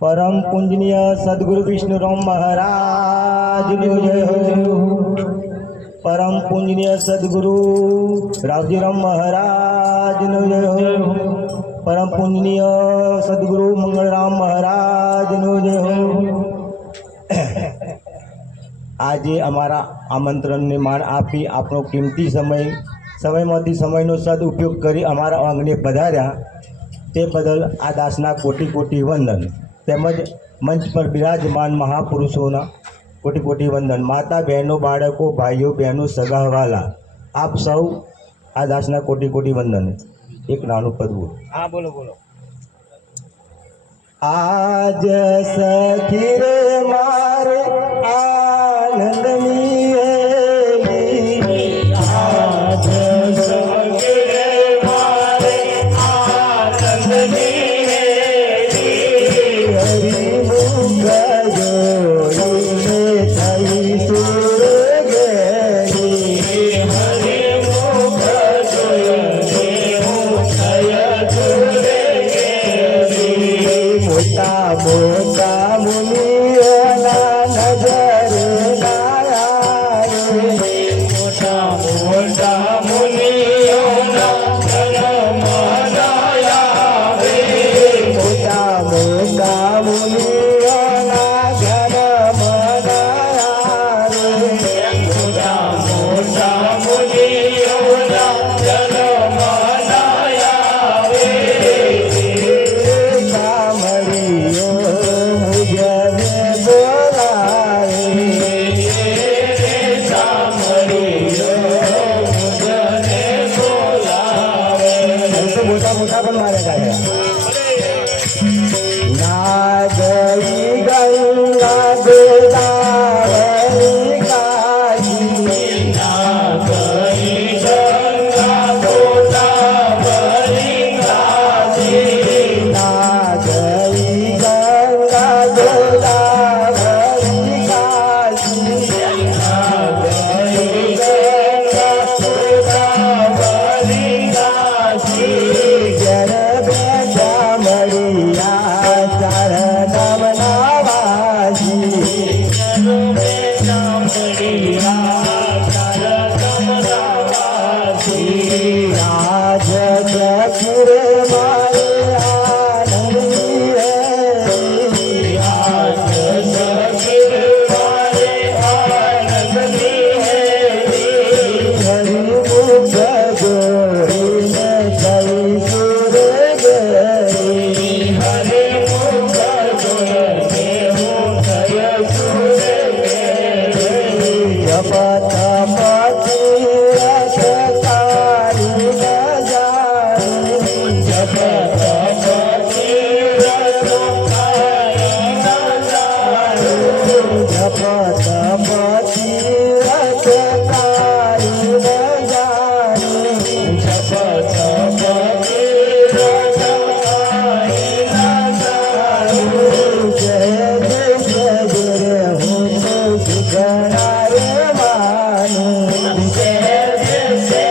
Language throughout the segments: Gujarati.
परम पूजनीय सदगुरु विष्णुराम महाराज जय हो। परम पूजनीय सदगुरु रावजीराम महाराज जय हो। परम पूजनीय सदगुरु मंगलराम महाराज जय हो। આજે અમારા આમંત્રણને માન આપી આપણો કિંમતી સમયમાંથી સમયનો સદઉપયોગ કરી અમારા અંગને પધાર્યા તે બદલ આ દાસના કોટી કોટી વંદન તેમજ મંચ પર બિરાજમાન મહાપુરુષોના કોટી કોટી વંદન। માતા બહેનો બાળકો ભાઈઓ બહેનો સગાવાલા આપ સૌ આ દાસના કોટી કોટી વંદન। એક નાનું પદ બોલો। હા બોલો બોલો। આજ સખી રે મારે આનંદની आज सखी रे मारे आनंदनी हरिमुख जोड़ीने थई सुरगरी हरिमुख जोड़ीने थई सुरगरी मोटा मोटा मुनियोना नजर मोटा मोटा मुनियोना जन्म दया रे मोटा मोटा मुनियोना जन्म दया मोटा मोटा मुनियोना जन्म दया रे कामड़ियो मुझे बोलाए मोटा मोटा पण मारे काय ना गई गंगा गोदावरी काशी ना गई गंगा गोदावरी काशी ना गई गंगा गोदावरी काशी ना गई गंगा गोदावरी काशी जर बेटा मरिया चरणम नावासी बेटा मरिया चरणम नावासी राज सखीर मारे आनंदी आज सखीर मारे आनंदनी हरिमुख जोड़ीने थई सुरगरी हरे मुख जोड़े हो थय सुरगरी जपत पति रखकारी न जानी जपत पति रखकारी न जानी जपत पति रखकारी न जानी जपत पति रखकारी न जानी जय जय जय हूँ तो सुखनारे मानू जय जय जय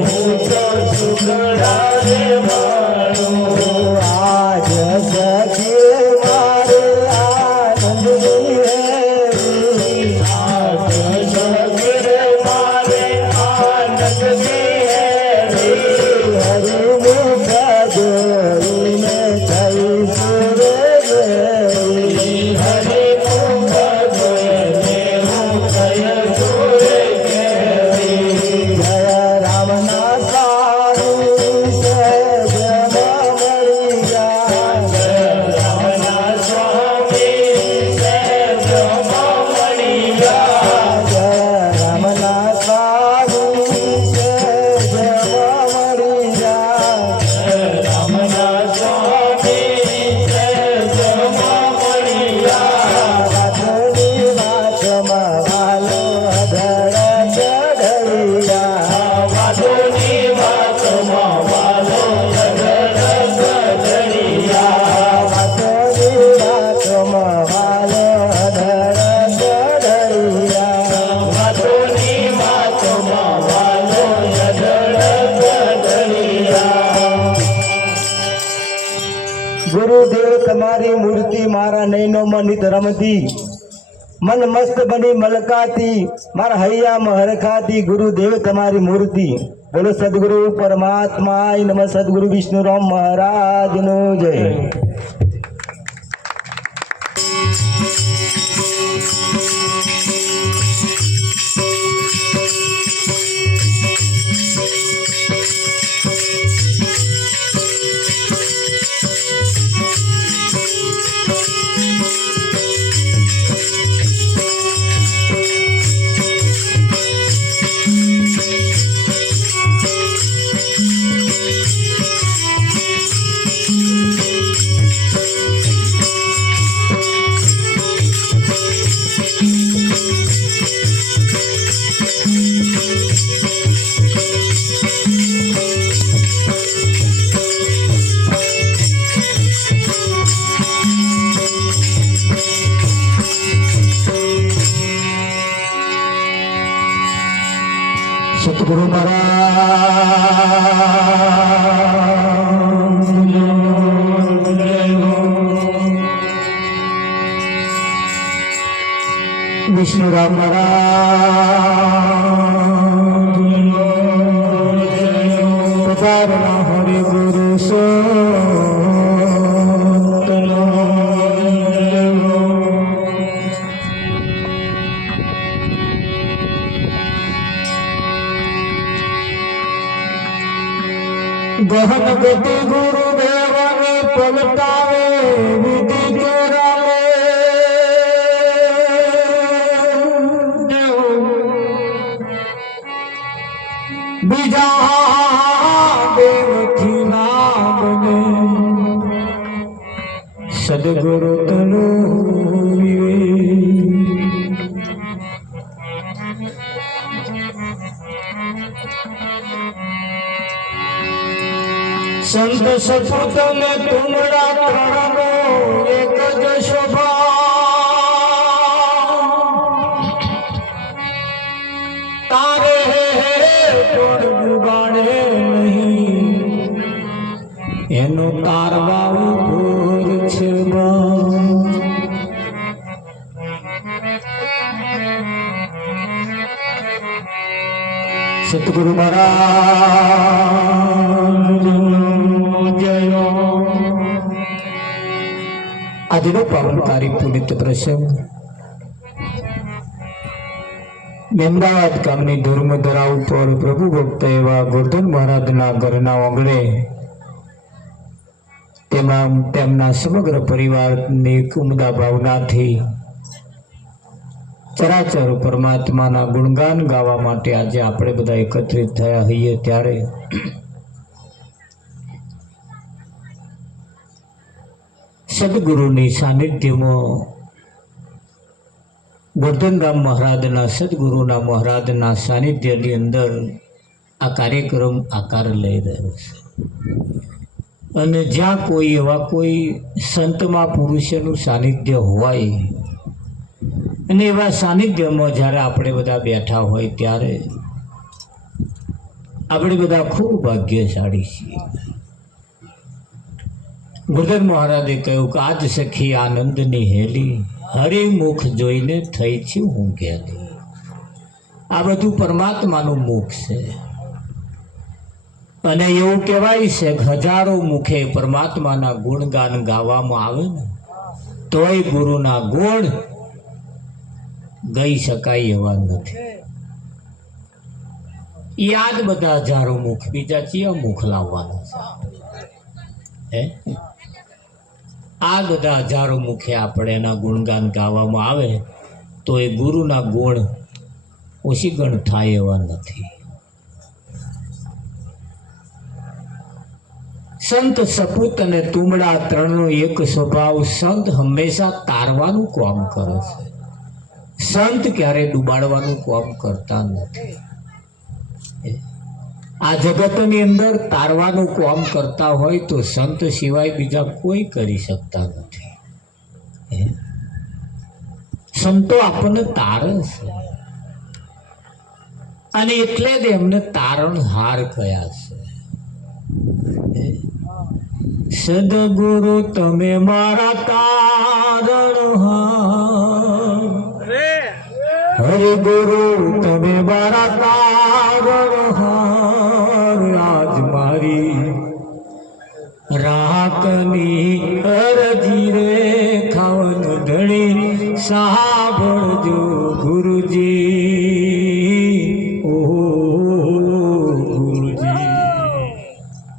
हो तो सुखदारे मानो आज सखी मारे आनंदनी आज सखीर मारे आनंदनी हरिमुख जोड़ीने थई सुरगरी हरे मुख जोड़े हो थय सुरगरी તમારી મૂર્તિ મારા નયનોમાં નિત રમતી, મન મસ્ત બની મલકાતી, મારા હૈયામાં હરખાતી, ગુરુદેવ તમારી મૂર્તિ. બોલો સદગુરુ પરમાત્મા નમઃ. સદગુરુ વિષ્ણુરામ મહારાજનો જય. સતગુરુ મહારાજ વિષ્ણુરામ મહારાજ પધારણા હરે ગુરુ ગહન ગતિ ગુરુદેવને પલટાવે વિધિ કરાવે, બીજા દેવથી ના બને સદગુરુ તનુ સંત સપૂત ને તુમરા ત્રણનો એક જ સ્વભાવ, તારે કોણ બુગાડે નહીં એનો તારવા ઘોર છે. સતગુરુ મહારાજ આજનો પાવનકારી પુનિત પ્રસંગ અમદાવાદ ગામની ધર્મધરા ઉપર પ્રભુ ભક્ત એવા ગોરધન મહારાજના ઘરના આંગણે તેમના સમગ્ર પરિવારની ઉમદા ભાવનાથી ચરાચર પરમાત્માના ગુણગાન ગાવા માટે આજે આપણે બધા એકત્રિત થયા હોઈએ ત્યારે સદગુરુની સાનિધ્યમાં ગોરધનરામ મહારાજના સદગુરુના મહારાજના સાનિધ્યની અંદર આ કાર્યક્રમ આકાર લઈ રહ્યો છે. અને જ્યાં કોઈ એવા કોઈ સંતમાં પુરુષોનું સાનિધ્ય હોય અને એવા સાનિધ્યમાં જ્યારે આપણે બધા બેઠા હોય ત્યારે આપણે બધા ખૂબ ભાગ્યશાળી છીએ. ગોરધન મહારાજે કહ્યું કે આજ સખી આનંદની હેલી, હરિમુખ જોઈને થઈ છું હું ઘેલી. આ બધું પરમાત્માનું મુખ છે. અને એવું કહેવાય છે કે હજારો મુખે પરમાત્માના ગુણગાન ગાવામાં આવે ને તોય ગુરુના ગુણ ગઈ શકાય એવા નથી. યાદ બધા હજારો મુખ, બીજા ચિયા મુખ લાવવાના છે? આ બધા હજારો મુખે આપણે એના ગુણગાન ગાવામાં આવે તો એ ગુરુના ગુણ ઓછી ગણ થાય એવા નથી. સંત સપૂત અને તુમડા ત્રણનો એક સ્વભાવ, સંત હંમેશા તારવાનું કામ કરે છે. સંત ક્યારે ડૂબાડવાનું કામ કરતા નથી. આ જગતની અંદર તારવાનું કામ કરતા હોય તો સંત સિવાય બીજા કોઈ કરી શકતા નથી. સંતો આપણને તારે છે અને એટલે જ એમને તારણહાર કયા છે. સદગુરુ તમે મારા તારણહાર, હરિ ગુરુ તમે મારા તારણહાર, આજ મારી રાખની અરજી રે ખાવન ધણી સાંભળજો ગુરુજી, ઓ ગુરુજી.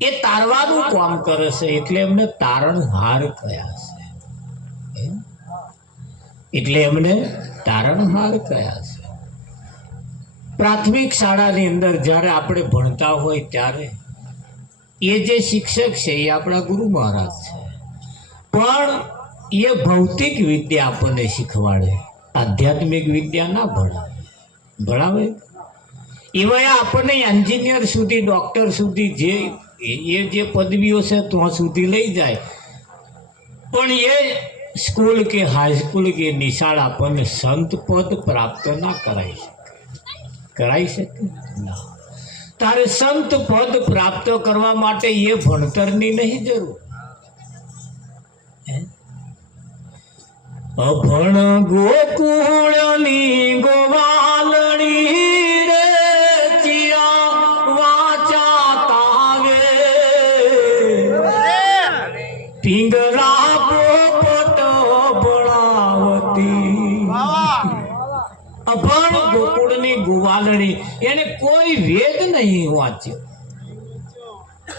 એ તારવાનું કામ કરે છે એટલે એમને તારણહાર કયા છે, એટલે એમને તારણહાર કયા છે. પ્રાથમિક શાળાની અંદર જ્યારે આપણે ભણતા હોય ત્યારે એ જે શિક્ષક છે એ આપણા ગુરુ મહારાજ છે, પણ એ ભૌતિક વિદ્યા આપણને શીખવાડે, આધ્યાત્મિક વિદ્યા ના ભણાવે. એવા આપણને એન્જિનિયર સુધી, ડૉક્ટર સુધી જે પદવીઓ છે ત્યાં સુધી લઈ જાય, પણ એ સ્કૂલ કે હાઈસ્કૂલ કે નિશાળ આપણને સંત પદ પ્રાપ્ત ના કરાઈ શકે ના. તારે સંત પદ પ્રાપ્ત કરવા માટે એ ભણતરની નહીં જરૂર. અભણ ગોકુળની ગોવાલણી રે ચિયા વાચા તાવે, પિંગલા પોપટ બળાવતી. અભણ ગોકુળની ગોવાલણી, એને કોઈ વેદ નહીં વાંચ્યો,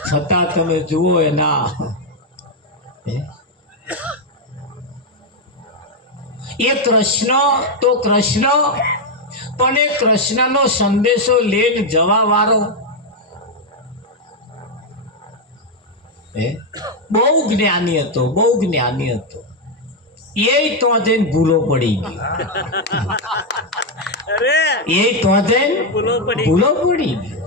છતાં તમે જુઓ એના એ કૃષ્ણ તો કૃષ્ણ, પણ એ કૃષ્ણનો સંદેશો લઈને જવા વાળો બહુ જ્ઞાની હતો, બહુ જ્ઞાની હતો. એ તો જઈને ભૂલો પડી ગઈ, એ તો જઈને ભૂલો પડી ગઈ.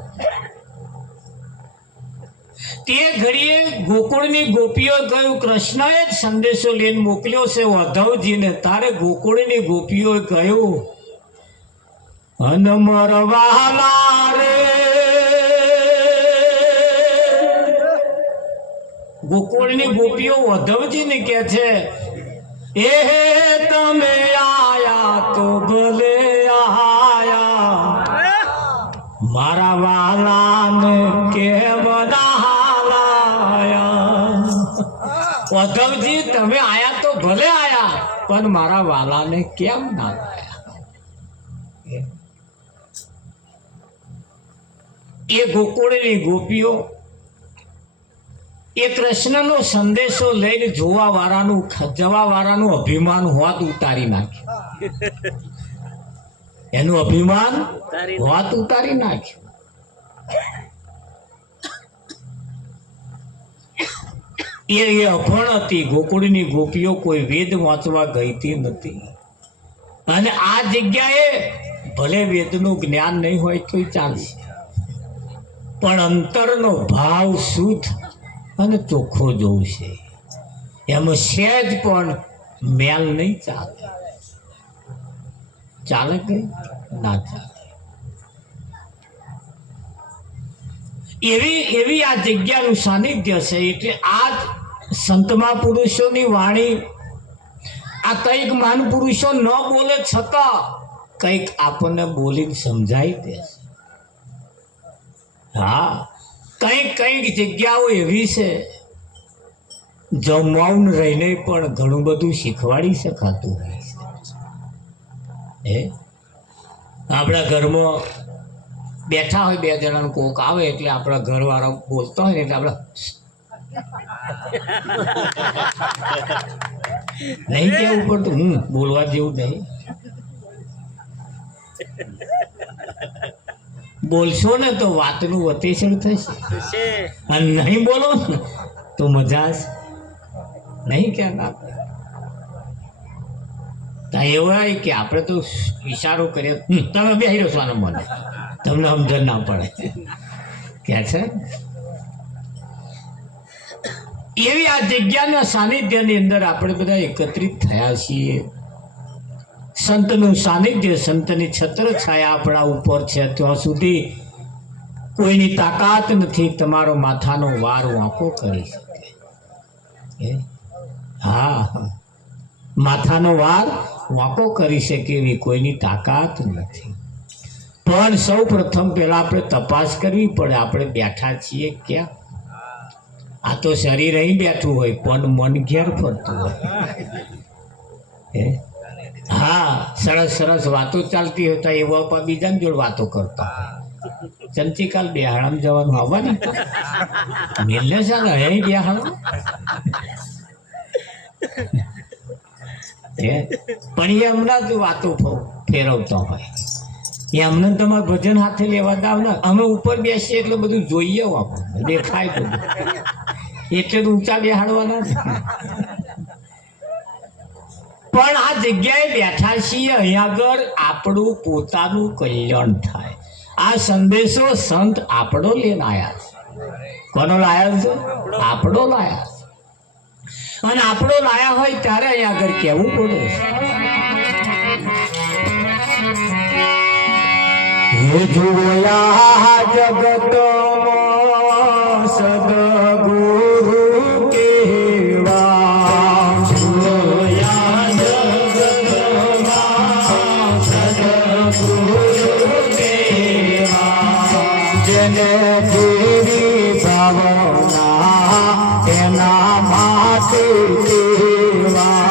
તે ઘડીએ ગોકુળની ગોપીઓ કહ્યું, કૃષ્ણએ જ સંદેશો લઈને મોકલ્યો છે ઉદ્ધવજીને. તારે ગોકુળની ગોપીઓ કહ્યું, અનમરવાલા રે. ગોકુળની ગોપીઓ ઉદ્ધવજીને કહે છે, એ તમે આયા તો ભલે આયા, મારા વાલાને કેમ ઉદ્ધવજી તમે આયા તો ભલે આયા, પણ મારા વાલાને કેમ ના લાયા? એ ગોકુળની ગોપીઓ એ કૃષ્ણનો સંદેશો લઈને જવા વાળાનું અભિમાન હોત ઉતારી નાખ્યું, એનું અભિમાન હોત ઉતારી નાખ્યું. એ અભણ હતી. ગોકુળની ગોપીઓ કોઈ વેદ વાંચવા ગઈતી નથી, અને આ જગ્યાએ ભલે વેદનું જ્ઞાન નહીં હોય તો ચાલશે, પણ અંતરનો ભાવ શુદ્ધ અને ચોખ્ખો જોવું છે. એમાં સહેજ પણ મેલ નહીં ચાલે. ચાલે કે ના ચાલે? એવી આ જગ્યાનું સાનિધ્ય છે. એટલે આ સંતમા પુરુષોની વાણી, આ કંઈક મહાન પુરુષો ન બોલે છતાં કંઈક આપણને બોલીને સમજાઈ દે. હા, કંઈક જગ્યાઓ એવી છે જો મૌન રહીને પણ ઘણું બધું શીખવાડી શકાતું હોય છે. આપણા ઘરમાં બેઠા હોય, બે જણાનું કોક આવે એટલે આપણા ઘરવાળા બોલતા હોય ને એટલે આપણે નહીં કહેવું પડતું, બોલવા જેવું નહીં. બોલશો ને તો વાતનું વતેસર થશે, અને નહીં બોલો ને તો મજા નહીં. ક્યાં ના એવું કે આપણે તો ઈશારો કરીએ, તમે બેસી રહ્યો છો આનો, મને તમને સમજણ ના પડે કે છે. એવી આ જગ્યાના સાનિધ્યની અંદર આપણે બધા એકત્રિત થયા છીએ. સંતનું સાનિધ્ય, સંતની છત્ર છાયા આપણા ઉપર છે. ત્યાં સુધી કોઈની તાકાત નથી તમારો માથાનો વાર વાંકો કરી શકે. એ હા, માથાનો વાર વાંકો કરી શકે એવી કોઈની તાકાત નથી. પણ સૌ પ્રથમ પહેલા આપણે તપાસ કરવી પડે, આપણે બેઠા છીએ ક્યાં. આ તો શરીર અહીં બેઠું હોય પણ મન ઘેર ફરતું હોય. હા, સરસ સરસ વાતો ચાલતી હોય તો એવા બાપા બીજાની જોડે વાતો કરતા હોય. ચંચીકાલ બેહાડામાં જવાનું આવવાની મેલને ચાલે અહીં બેહાડો. પણ એ હમણાં જ વાતો ફેરવતા હોય. એ અમને તમારે ભજન હાથે લેવા દાવ ને, અમે ઉપર બેસીએ એટલે બધું જોઈએ આપણને દેખાય બધું, એટલે તો ઊંચા બેહાડવાના. પણ આ જગ્યાએ બેઠા છીએ અહીંયા આગળ આપણું પોતાનું કલ્યાણ થાય. આ સંદેશો સંત આપણો લઈને આવ્યા છે. કોનો લાયા છે? આપણો લાયા છે. અને આપણો લાયા હોય ત્યારે અહીંયા આગળ કહેવું પડે. હે જોયા જગતમાં સદગુરુ કેવા, જોયા જગતમાં સદગુરુ કેવા, જેને જેવી ભાવના એના માટે કેવા,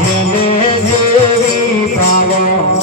જેને જેવી ભાવના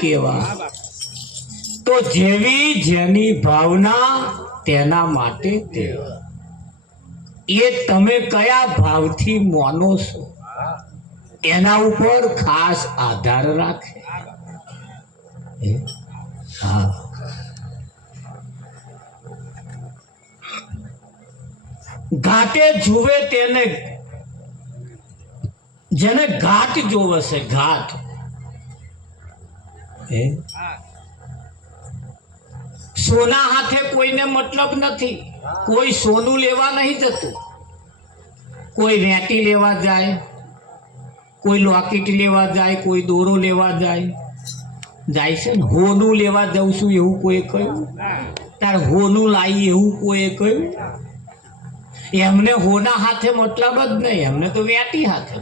કેવા. તો જેવી જેની ભાવના તેના માટે તેવા. એ તમે કયા ભાવથી માનો છો એના ઉપર ખાસ આધાર રાખે. હા, ઘાટે જુએ તેને, જેને ઘાટ જોવે છે, ઘાટ. સોના હાથે કોઈને મતલબ નથી. કોઈ સોનું લેવા નહીં જતું. કોઈ વેટી લેવા જાય, કોઈ લોકેટ લેવા જાય, કોઈ દોરો લેવા જાય છે ને. હોનું લેવા જઉં છું એવું કોઈ કહ્યું? તાર હોનું લાવી એવું કોઈ કહ્યું? એમને હોના હાથે મતલબ જ નહીં, એમને તો વેટી હાથે.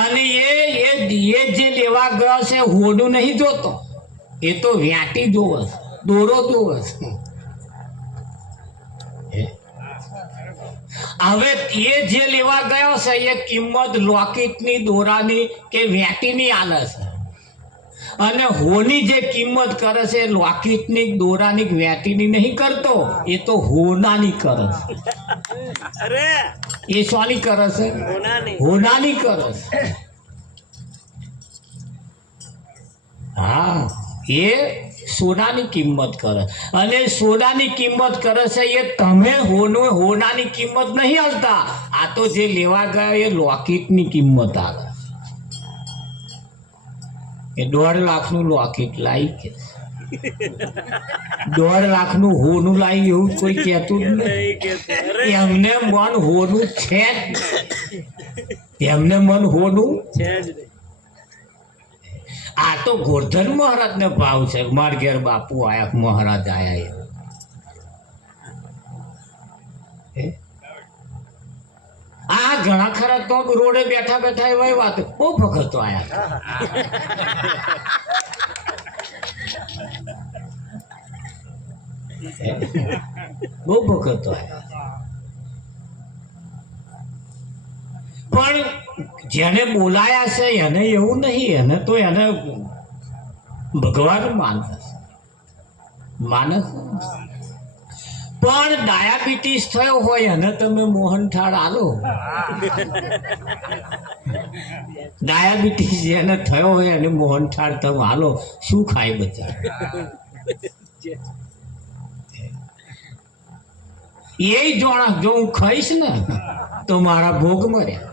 અને એ જે લેવા ગયો છે હોનું નહીં જોતો, એ તો વેટી જોવે, દોરો જોવે. હવે એ જે લેવા ગયો છે એ કિંમત લોકેટની, દોરાની કે વેટીની આલે છે. અને હોની જે કિંમત કરે છે લોકેટની, દોરાની, વેટીની નહીં કરતો, એ તો હોનાની કરે છે. એ શાની કરે છે? હોનાની કરે છે. હા, એ સોનાની કિંમત કરે. અને સોનાની કિંમત કરે છે એ તમે હોનાની કિંમત નહીં હાલતા. આ તો જે લેવા ગયા એ લોકેટની કિંમત આવે. એ 1.5 લાખનું લોકેટ લાવી કે 1.5 લાખનું હોનું લાવી એવું કોઈ કહેતું જ નહીં. એમને મન હોનું છે જ. એમને મન હોનું છે જ. આ તો ગોરધન મહારાજ ને ભાવ છે. માર ઘેર બાપુ આયા, મહારાજ આયા. આ ઘણા ખરા તો રોડે બેઠા બેઠા એવા વાત બહુ ભગતો આયા. બહુ ભગતો આયા. પણ જેને બોલાયા છે એને એવું નહીં. એને તો એને ભગવાન માનસ. પણ ડાયાબિટીસ થયો હોય અને તમે મોહનથાળ આલો. ડાયાબિટીસ જેને થયો હોય એને મોહનથાળ તમે આલો, શું ખાય બધા? એ જોણા જો હું ખાઈશ ને તો મારા ભોગ મર્યા.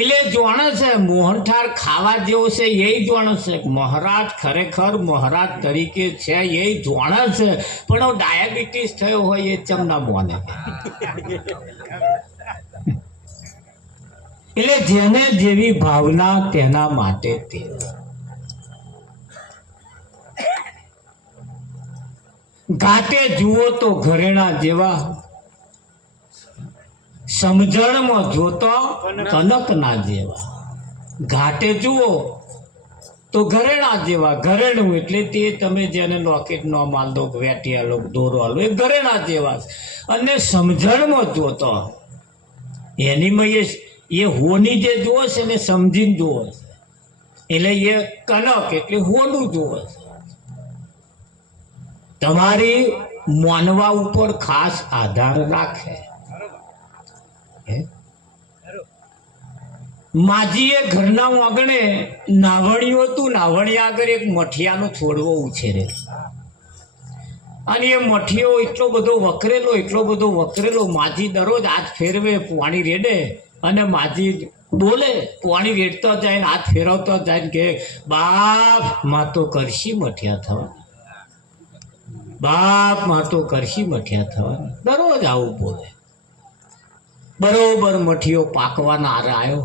એટલે જોણે છે મોહનથાળ ખાવા જેવો છે. એ જોણે છે મહારાજ ખરેખર મહારાજ તરીકે છે. એ જોણે છે. પણ ડાયાબિટીસ થયો હોય એ ચમના બોને. એટલે જેને જેવી ભાવના તેના માટે તે. ઘાટે જુઓ તો ઘરેણા જેવા, સમજણમાં જોતો કનકના જેવા. ઘાટે જુઓ તો ઘરેણા જેવા. ઘરેણું એટલે તે તમે જેને લોકેટ નો માલ દો, વેટી આલો, દોરો આલો, એ ઘરેણા જેવા. અને સમજણમાં જોતો એનીમાં એ હોની જે જોવે છે ને સમજીને જોવે છે. એટલે એ કનક એટલે હોનું જોવે છે. તમારી માનવા ઉપર ખાસ આધાર રાખે. માજીએ ઘરના આંગણે નાવણિયું હતું. નાવણી આગળ એક મઠિયાનો છોડવો ઉછેરે. અને એ મઠિયો એટલો બધો વકરેલો. માજી દરરોજ હાથ ફેરવે, પાણી રેડે. અને માજી બોલે, પાણી રેડતો જાય ને હાથ ફેરવતો જાય કે બાપ માં તો કરશી મઠિયા થવા, બાપ માં તો કરશી મઠિયા થવા. દરરોજ આવું બોલે. બરોબર મઠિયો પાકવાના આરે આવ્યો,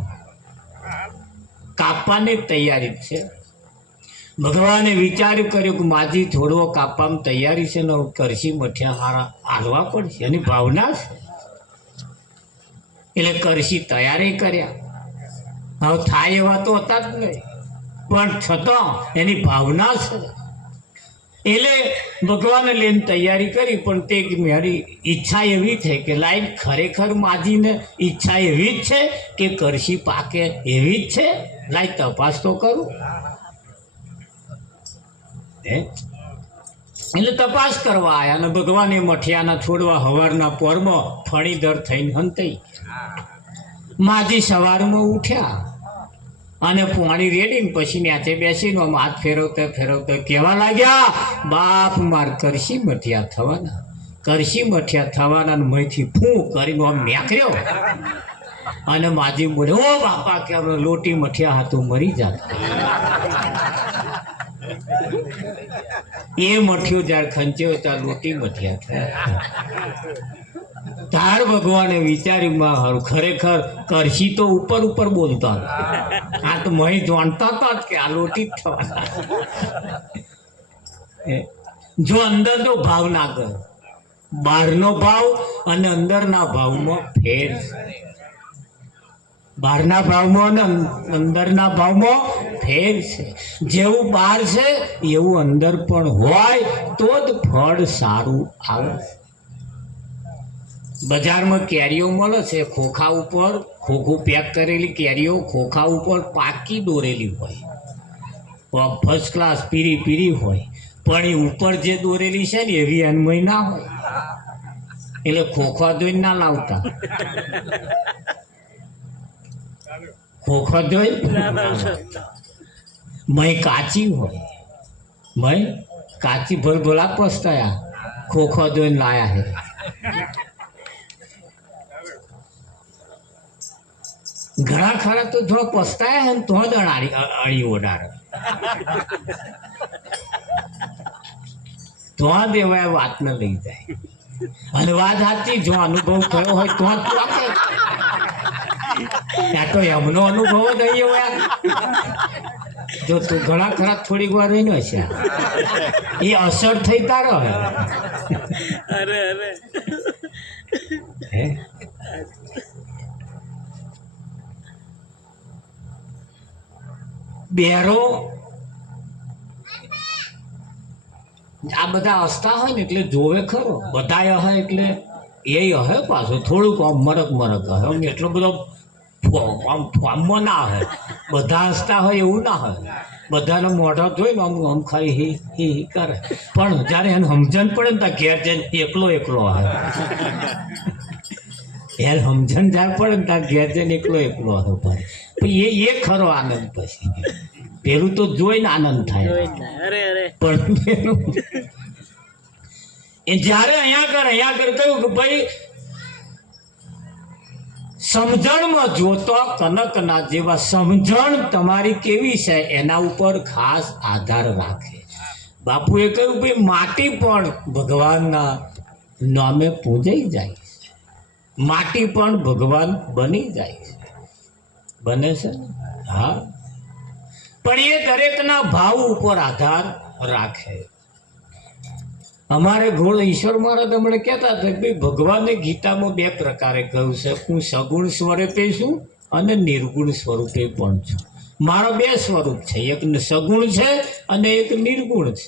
કાપવાની તૈયારી છે. ભગવાને વિચાર્યું કર્યું કે માજી છોડવો કાપવામાં તૈયારી છે ને કરશી મઠિયા હારા હાલવા પડશે. એની ભાવના છે. એટલે કરશી તૈયારી કર્યા. હવે થાય એવા તો હતા જ નહીં, પણ છતાં એની ભાવના છે. એટલે ભગવાને લઈને તૈયારી કરી, પણ તે મારી ઈચ્છા એવી થઈ કે લાઈન ખરેખર માજીને ઈચ્છા એવી જ છે કે કરશી પાકે એવી જ છે, લાઈ તપાસ તો કરું. એટલે તપાસ કરવા આવ્યા અને ભગવાને મઠિયાના છોડવા હવારના પોરમાં ફણીધર થઈને હંતાઈ. માજી સવારમાં ઉઠ્યા અને પાણી રેડીને પછી ન્યાચે બેસીને આમ હાથ ફેરવતા ફેરવતા કહેવા લાગ્યા, બાપ માર કરશી મઠિયા થવાના, કરશી મઠિયા થવાના. મહીથી ફૂં કરીને આમ મેકર્યો અને માજી બોલે, ઓ બાપા કે અમે લોટી મઠિયા હાથું મરી જાત. એ મઠિયો જ્યારે ખંચ્યો ત્યાં લોટી મઠિયા થયા. તાર ભગવાને વિચાર્યું હારું ખરેખર કરશી તો ઉપર ઉપર બોલતા હતા, આ તો મહી જાણતા હતા કે આ લોટી જ થવાના. જો અંદરનો ભાવ ના કરે, બહારનો ભાવ અને અંદરના ભાવમાં ફેર છે. બહારના ભાવમાં અને અંદરના ભાવમાં ફેર છે. જેવું બહાર છે એવું અંદર પણ હોય તો જ ફળ સારું આવે. બજારમાં કેરીઓ મળે છે, ખોખા ઉપર ખોખું પેક કરેલી કેરીઓ ખોખા ઉપર પાકી દોરેલી હોય, ફર્સ્ટ ક્લાસ પીરી પીરી હોય, પણ એ ઉપર જે દોરેલી છે ને એવી અન્મય ના હોય. એટલે ખોખા ધોઈને ના લાવતા, ખોખા ધોઈ મય કાચી હોય, મય કાચી ભલ ભલા પસ્તાયા ખોખા ધોઈને લાયા હે. ઘણા ખરા તો જો પસ્તાયા હે ને તો જ અણી ઓડાડે, તો જ એવા વાતને લઈ જાય. અને વાત સાચી, જો અનુભવ થયો હોય તો જ ત્યાં તો એમનો અનુભવ જ અહીં હોય. જો તું ઘણા ખરા થોડીક વાર રહીને હશે એ અસર થઈ તારો હે. બેરો આ બધા હસતા હોય ને એટલે જોવે ખરો, બધા હે એટલે એ હે પાછું થોડુંક આમ મરક મરક હે, એટલો બધો આમ ફોર્મમાં ના હે. બધા હસતા હોય એવું ના હોય, બધાને મોઢા જોઈને આમ આમ ખાઈ હી કરે, પણ જ્યારે એને સમજણ પડે ને ત્યાં ઘેર જઈને એકલો એકલો હે. યાર સમજણ જ્યારે પડે ને ત્યાં ઘેર જઈને એકલો એકલો હે ભાઈ. એ ખરો આનંદ. પછી પેલું તો જોઈને આનંદ થાય, પણ એ જ્યારે અહીંયા કર કહ્યું કે ભાઈ સમજણમાં જોતો કનકના જેવા સમજણ તમારી કેવી છે એના ઉપર ખાસ આધાર રાખે. બાપુએ કહ્યું ભાઈ માટી પણ ભગવાનના નામે પૂજાઈ જાય, માટી પણ ભગવાન બની જાય છે, બને છે ને? હા, પણ એ દરેકના ભાવ ઉપર આધાર રાખે. અમારે ઘોડ ઈશ્વર મહારાજ હમણાં કહેતા હતા કે ભાઈ ભગવાને ગીતામાં બે પ્રકારે કહ્યું છે, હું સગુણ સ્વરૂપે છું અને નિર્ગુણ સ્વરૂપે પણ છું. મારો બે સ્વરૂપ છે, એક સગુણ છે અને એક નિર્ગુણ છે.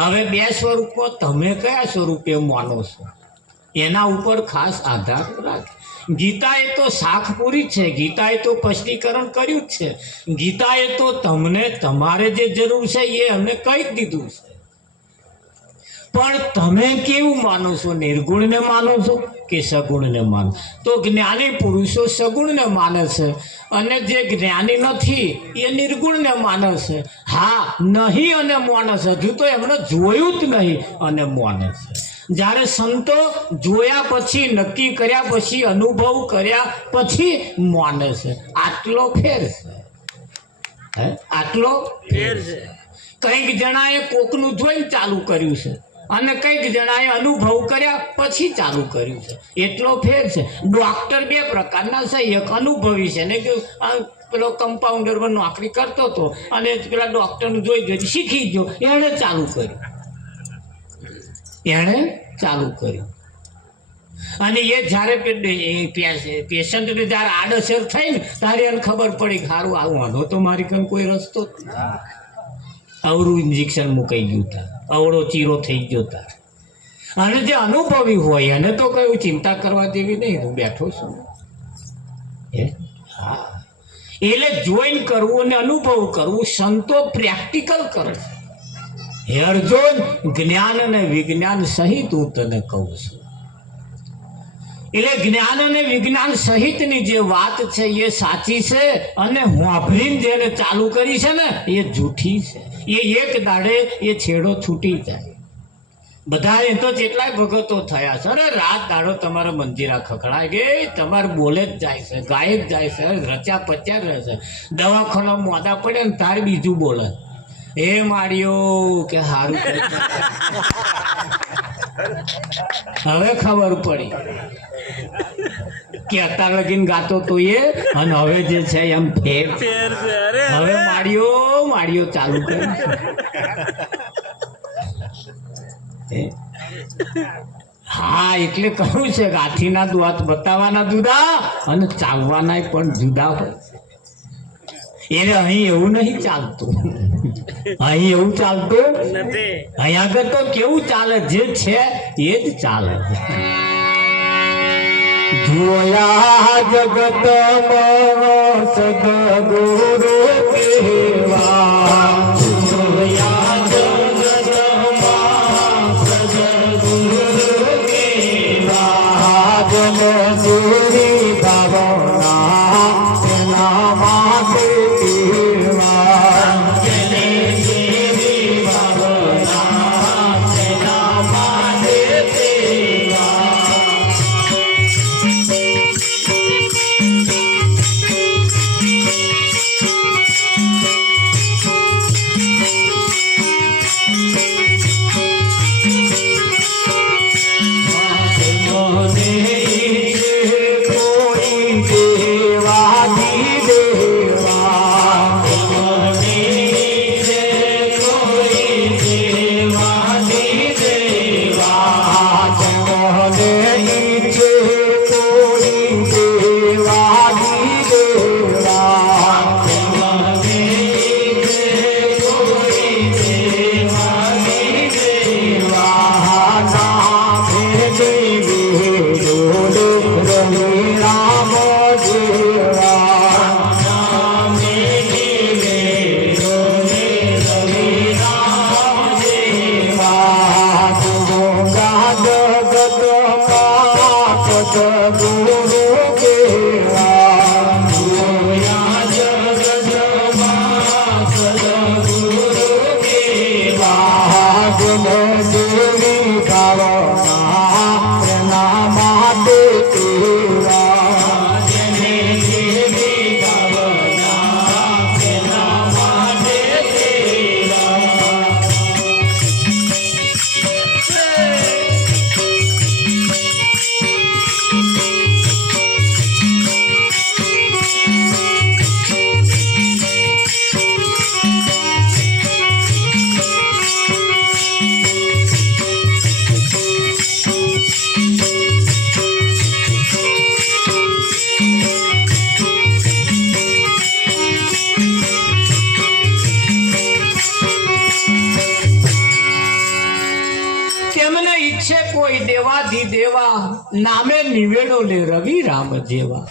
હવે બે સ્વરૂપમાં તમે કયા સ્વરૂપે માનો છો એના ઉપર ખાસ આધાર રાખે. ગીતાએ તો શાખ પૂરી છે, ગીતાએ તો સ્પષ્ટીકરણ કર્યું જ છે, ગીતાએ તો તમને તમારે જે જરૂર છે એ અમને કહી જ દીધું છે. પણ તમે કેવું માનો છો? નિર્ગુણને માનો છો કે સગુણને માનો? તો જ્ઞાની પુરુષો સગુણને માને છે અને જે જ્ઞાની નથી એ નિર્ગુણને માને છે. હા, નહીં અને માને છે, હજુ તો એમને જોયું જ નહીં અને માને છે. જ્યારે સંતો જોયા પછી, નક્કી કર્યા પછી, અનુભવ કર્યા પછી માને છે. આટલો ફેર છે, આટલો ફેર છે. કંઈક જણાએ કોકનું જોઈને ચાલુ કર્યું છે અને કંઈક જણાએ અનુભવ કર્યા પછી ચાલુ કર્યું છે, એટલો ફેર છે. ડૉક્ટર બે પ્રકારના છે, એક અનુભવી છે ને કે પેલો કમ્પાઉન્ડરમાં નોકરી કરતો હતો અને પેલા ડૉક્ટરનું જોઈ શીખી ગયો, એણે ચાલુ કર્યું. અને એ જ્યારે પેશન્ટને જ્યારે આડઅસર થઈ ને ત્યારે એને ખબર પડી કે સારું આવું વાંધો તો મારી કંઈ કોઈ રસ્તો જ નથી, અવરું ઇન્જેક્શન મુકાઈ ગયું હતા. અવળો ચીરો થઈ ગયો તાર. અને જે અનુભવી હોય એને તો કયું ચિંતા કરવા જેવી નહીં, હું બેઠો છું. હા, એટલે જોઈન કરવું અને અનુભવ કરવું સંતો પ્રેક્ટિકલ કરે છે. હે અર્જુન, જ્ઞાન અને વિજ્ઞાન સહિત હું તને કહું છું. એટલે જ્ઞાન અને વિજ્ઞાન સહિતની જે વાત છે એ સાચી છે, અને વાપરીને જેને ચાલુ કરી છે ને એ જૂઠી છે. એ એક દાડે એ છેડો છૂટી જાય. બધા એ તો જેટલાય ભગતો થયા છે, અરે રાત દાડો તમારા મંજીરા ખખડાય ગઈ, તમારે બોલે જ જાય છે, ગાય જ જાય છે, રચ્યા પચ્યા રહે છે. દવાખાના મોડા પડે ને તાર બીજું બોલે, એ માર્યો કે હારું. હવે ખબર પડી કે અત્યાર લગીન ગાતો તો એ, અને હવે જે છે એમ ફેર હવે માર્યો ચાલુ કરે. હા, એટલે કહ્યું છે કે હાથીના દાંત બતાવવાના જુદા અને ચાવવાના પણ જુદા હોય. એને અહીં એવું નહીં ચાલતું, અહીં એવું ચાલતું નથી. અહીં આગળ તો કેવું ચાલે, જે છે એ જ ચાલે. જોયા જગત સદગુરુ કેવા, જોયા સદગુરુ કેવા, જન સુરી ભાવના તેના માટે કેવા, જન સુરી ભાવના તેના માટે કેવા. દેવા નામે નિવેડો લે રવિ રામ જેવા.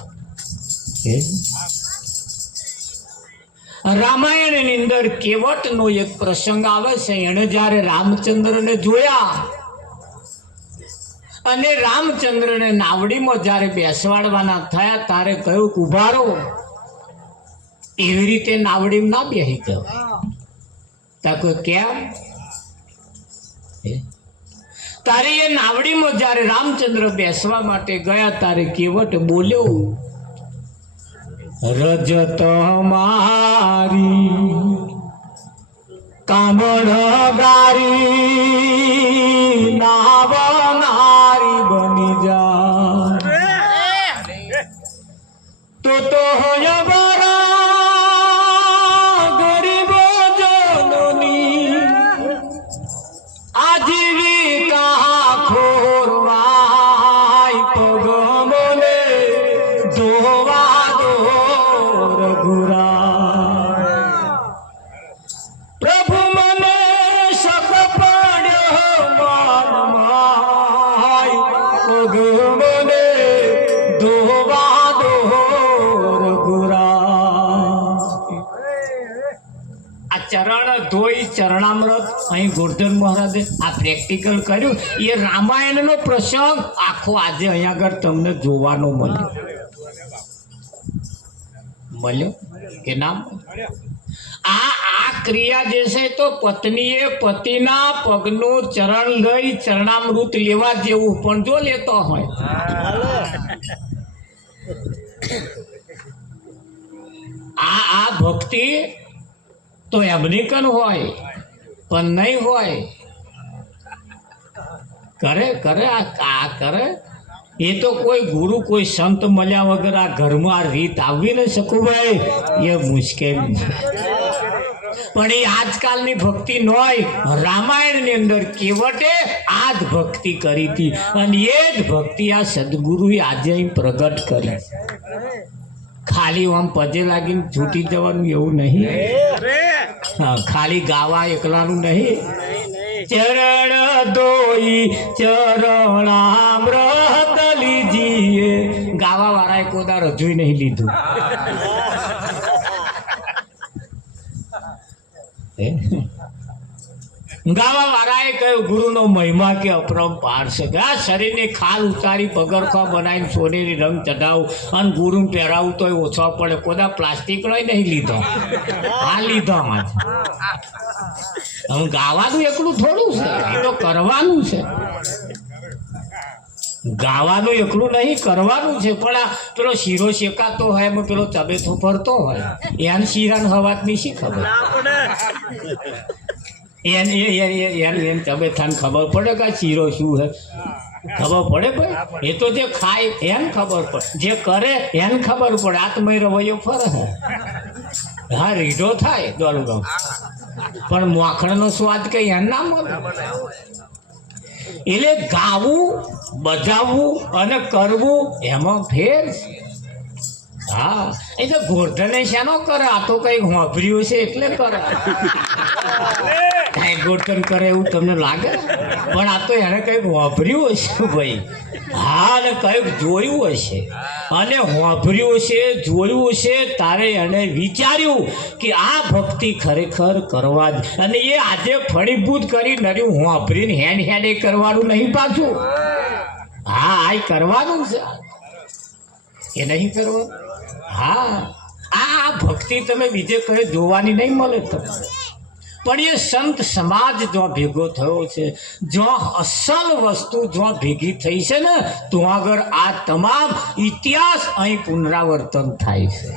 રામાયણ ની અંદર કેવટ નો એક પ્રસંગ આવે છે. એને જયારે રામચંદ્રને જોયા અને રામચંદ્રને નાવડીમાં જયારે બેસવાડવાના થયા ત્યારે કહ્યું કે ઉભા રહો. એવી રીતે નાવડીમાં ના બેસી જવાય. તા કોઈ કેમ? તારી એ નાવડીમાં જયારે રામચંદ્ર બેસવા માટે ગયા તારે કેવટ બોલ્યો, રજત મારી કામણ ગારી નાવનારી બની જા તો હોય ગરીબો જનોની આજીવિકા ખોરવાય પગમોને ધોવા દો રઘુરા. પ્રભુ મને સકપ ધોઈ ચરણામૃત અહીં ગોરધન મહારાજે આ પ્રેક્ટિકલ કર્યું. એ રામાયણનો પ્રસંગ આખો આજે અહીંયા આગળ તમને જોવાનો મળ્યો કે ના? આ ક્રિયા જે છે તો પત્નીએ પતિના પગનું ચરણ લઈ ચરણામૃત લેવા જેવું, પણ જો લેતો હોય આ ભક્તિ તો એમની કન હોય પણ નહીં હોય. કરે કરે આ કરે એ તો કોઈ ગુરુ કોઈ સંત મળ્યા વગર આ ઘરમાં આ રીત આવી ન શકું ભાઈ, એ મુશ્કેલ છે. પણ એ આજકાલની ભક્તિ ન હોય. રામાયણની અંદર કેવટે આ જ ભક્તિ કરી હતી અને એ જ ભક્તિ આ સદગુરુએ આજે અહીં પ્રગટ કરી. ખાલી આમ પજે લાગીને છૂટી જવાનું એવું નહીં. હા, ખાલી ગાવા એકલાનું નહીં. ચરણ દોઈ ચરણામૃત લીજીએ ગાવા વાળાએ કોદા રજૂ નહીં લીધું. ગાવા વાળાએ કહ્યું ગુરુનો મહિમા કે અપરંપાર છે. આ શરીરની ખાલ ઉતારી પગરખા બનાવીને સોનેરી રંગ ચઢાવું અને ગુરુને પહેરાવું તો ઓછો પડે. કોદા પ્લાસ્ટિકનો નહીં લીધો, આ લીધો. હવે ગાવાનું એકલું થોડું છે, એ તો કરવાનું છે. ગાવાનું એકલું નહીં, કરવાનું છે. પણ આ પેલો શીરો શેકાતો હોય એમાં પેલો ચબેથો ફરતો હોય એને શીરાને હવાતની શી ખબર? એને તબેથાને ખબર પડે કે આ શીરો શું છે? ખબર પડે ભાઈ? એ તો જે ખાય એને ખબર પડે, જે કરે એને ખબર પડે. આત્મય રવૈયો ફરે. હા, રીઢો થાય દોડું ગામ, પણ માખણનો સ્વાદ કઈ એને ના મળે. એટલે ગાવું, બજાવવું અને કરવું એમાં ફેર છે. હા, એ તો ગોરધને શાનો કરે? આ તો કઈ વાપર્યું છે એટલે કરે. કઈ ગોરધન કરે એવું તમને લાગે? પણ આ તો એને કંઈક વાપર્યું હશે ભાઈ. હા, અને કંઈક જોયું હશે અને વાપર્યું છે, જોયું છે. તારે એને વિચાર્યું કે આ ભક્તિ ખરેખર કરવા જ, અને એ આજે ફળીભૂત કરી નર્યું વાપરીને હેડ કરવાનું નહીં પાછું. હા, આ કરવાનું છે, એ નહીં કરવાનું. હા, આ ભક્તિ તમે બીજે કહે જોવાની નહીં મળે તમને. પણ એ સંત સમાજ જો ભેગો થયો છે, જો અસલ વસ્તુ જો ભેગી થઈ છે ને, તો આગળ આ તમામ ઇતિહાસ અહીં પુનરાવર્તન થાય છે.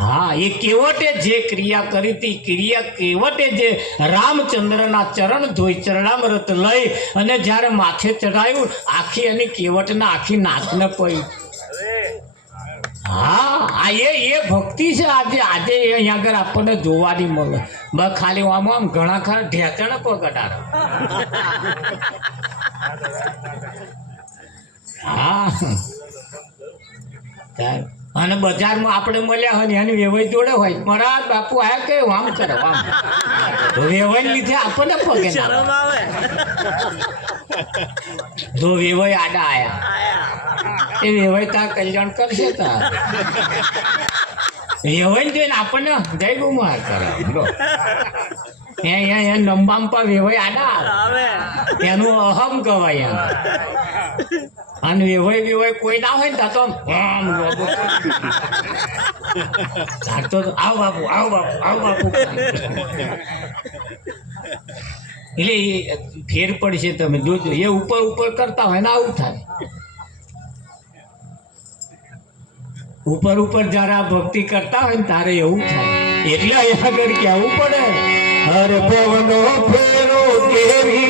હા, એ કેવટે જે ક્રિયા કરી હતી, ક્રિયા કેવટે જે રામચંદ્રના ચરણ ધોઈ ચરણામૃત લઈ અને જ્યારે માથે ચડાયું, આખી એની કેવટના આખી નાકને પડી. હા, આ એ ભક્તિ છે. આજે અહીંયા આગળ આપણને જોવાની મળે. બસ ખાલી આમ ઘણા ખરા ઢેચણ પકડાર. હા, અને બજારમાં આપણે મળ્યા હોય ને એની વેવાઈ જોડે હોય, મારા બાપુ આયા કે આમ કરે આમ વેવાઈ લીધે આપણને પગે જો વેવાઈ આડા આયા એ વેવાઈ તાર કલ્યાણ કરશે. તાર વેવાઈ જોઈને આપણને જય ગુમાર કરે. નંબામ પર વેવાઈ આડા એનું અહમ કવાય. એમ અને વેવાઈ કોઈ ના હોય ને તો આમ આવ બાપુ આવ બાપુ આવ બાપુ. એટલે ફેર પડશે, તમે જોજો. એ ઉપર કરતા હોય ને આવું થાય. ઉપર જયારે આ ભક્તિ કરતા હોય ને તારે એવું થાય. એટલે અહીંયા આગળ કહેવું પડે, હર પવનો ફેરો કેવી